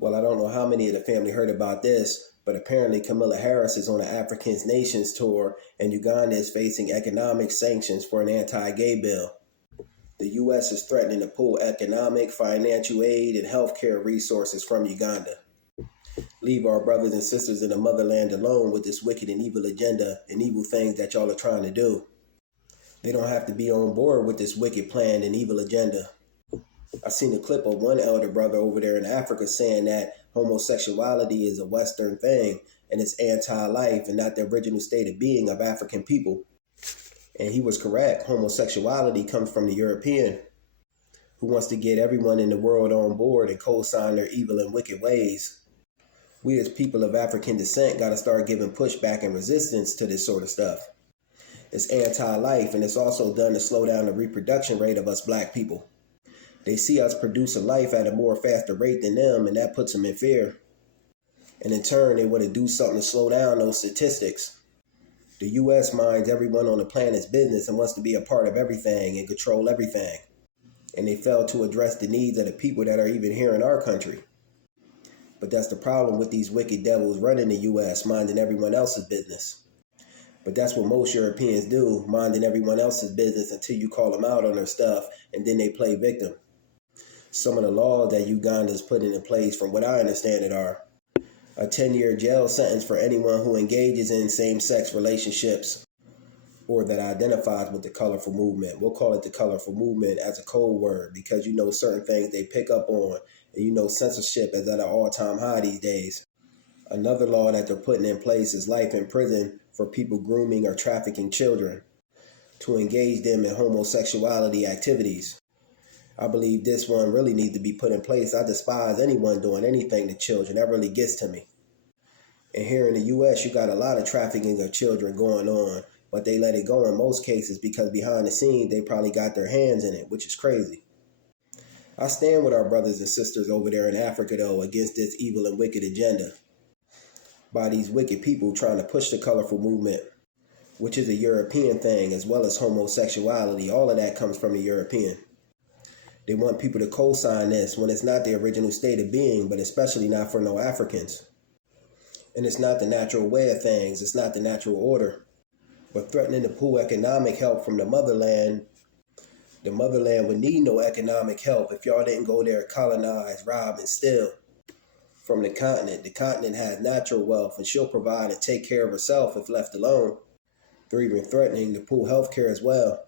Well, I don't know how many of the family heard about this, but apparently Kamala Harris is on an African Nations tour and Uganda is facing economic sanctions for an anti-gay bill. The U.S. is threatening to pull economic, financial aid, and healthcare resources from Uganda. Leave our brothers and sisters in the motherland alone with this wicked and evil agenda and evil things that y'all are trying to do. They don't have to be on board with this wicked plan and evil agenda. I seen a clip of one elder brother over there in Africa saying that homosexuality is a Western thing and it's anti-life and not the original state of being of African people. And he was correct. Homosexuality comes from the European, who wants to get everyone in the world on board and co-sign their evil and wicked ways. We as people of African descent got to start giving pushback and resistance to this sort of stuff. It's anti-life, and it's also done to slow down the reproduction rate of us black people. They see us produce a life at a more faster rate than them, and that puts them in fear. And in turn, they want to do something to slow down those statistics. The U.S. minds everyone on the planet's business and wants to be a part of everything and control everything. And they fail to address the needs of the people that are even here in our country. But that's the problem with these wicked devils running the U.S., minding everyone else's business. But that's what most Europeans do, minding everyone else's business until you call them out on their stuff, and then they play victim. Some of the laws that Uganda is putting in place, from what I understand it, are a 10-year jail sentence for anyone who engages in same-sex relationships or that identifies with the colorful movement. We'll call it the colorful movement as a code word because you know certain things they pick up on, and you know censorship is at an all-time high these days. Another law that they're putting in place is life in prison for people grooming or trafficking children to engage them in homosexuality activities. I believe this one really needs to be put in place. I despise anyone doing anything to children. That really gets to me. And here in the U.S., you got a lot of trafficking of children going on, but they let it go in most cases because behind the scenes, they probably got their hands in it, which is crazy. I stand with our brothers and sisters over there in Africa, though, against this evil and wicked agenda by these wicked people trying to push the colorful movement, which is a European thing, as well as homosexuality. All of that comes from a European. They want people to co-sign this when it's not the original state of being, but especially not for no Africans. And it's not the natural way of things. It's not the natural order. But threatening to pull economic help from the motherland would need no economic help if y'all didn't go there, colonize, rob, and steal from the continent. The continent has natural wealth, and she'll provide and take care of herself if left alone. They're even threatening to pull healthcare as well.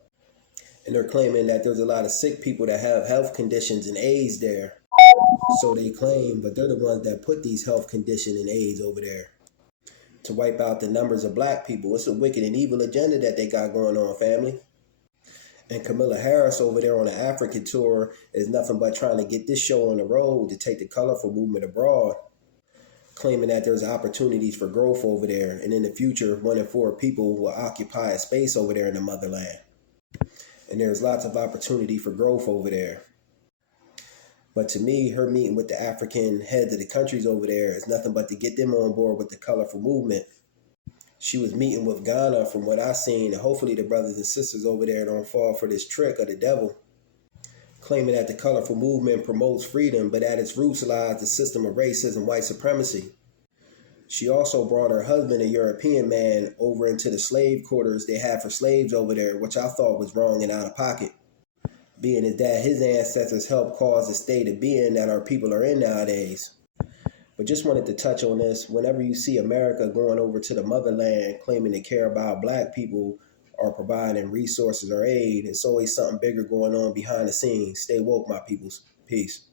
And they're claiming that there's a lot of sick people that have health conditions and AIDS there. So they claim, but they're the ones that put these health conditions and AIDS over there to wipe out the numbers of black people. It's a wicked and evil agenda that they got going on, family. And Kamala Harris over there on the African tour is nothing but trying to get this show on the road to take the colorful movement abroad, claiming that there's opportunities for growth over there. And in the future, 1 in 4 people will occupy a space over there in the motherland. And there's lots of opportunity for growth over there. But to me, her meeting with the African heads of the countries over there is nothing but to get them on board with the colorful movement. She was meeting with Ghana from what I've seen, and hopefully the brothers and sisters over there don't fall for this trick of the devil, claiming that the colorful movement promotes freedom, but at its roots lies the system of racism, white supremacy. She also brought her husband, a European man, over into the slave quarters they had for slaves over there, which I thought was wrong and out of pocket, being as that his ancestors helped cause the state of being that our people are in nowadays. But just wanted to touch on this. Whenever you see America going over to the motherland claiming to care about black people or providing resources or aid, it's always something bigger going on behind the scenes. Stay woke, my peoples. Peace.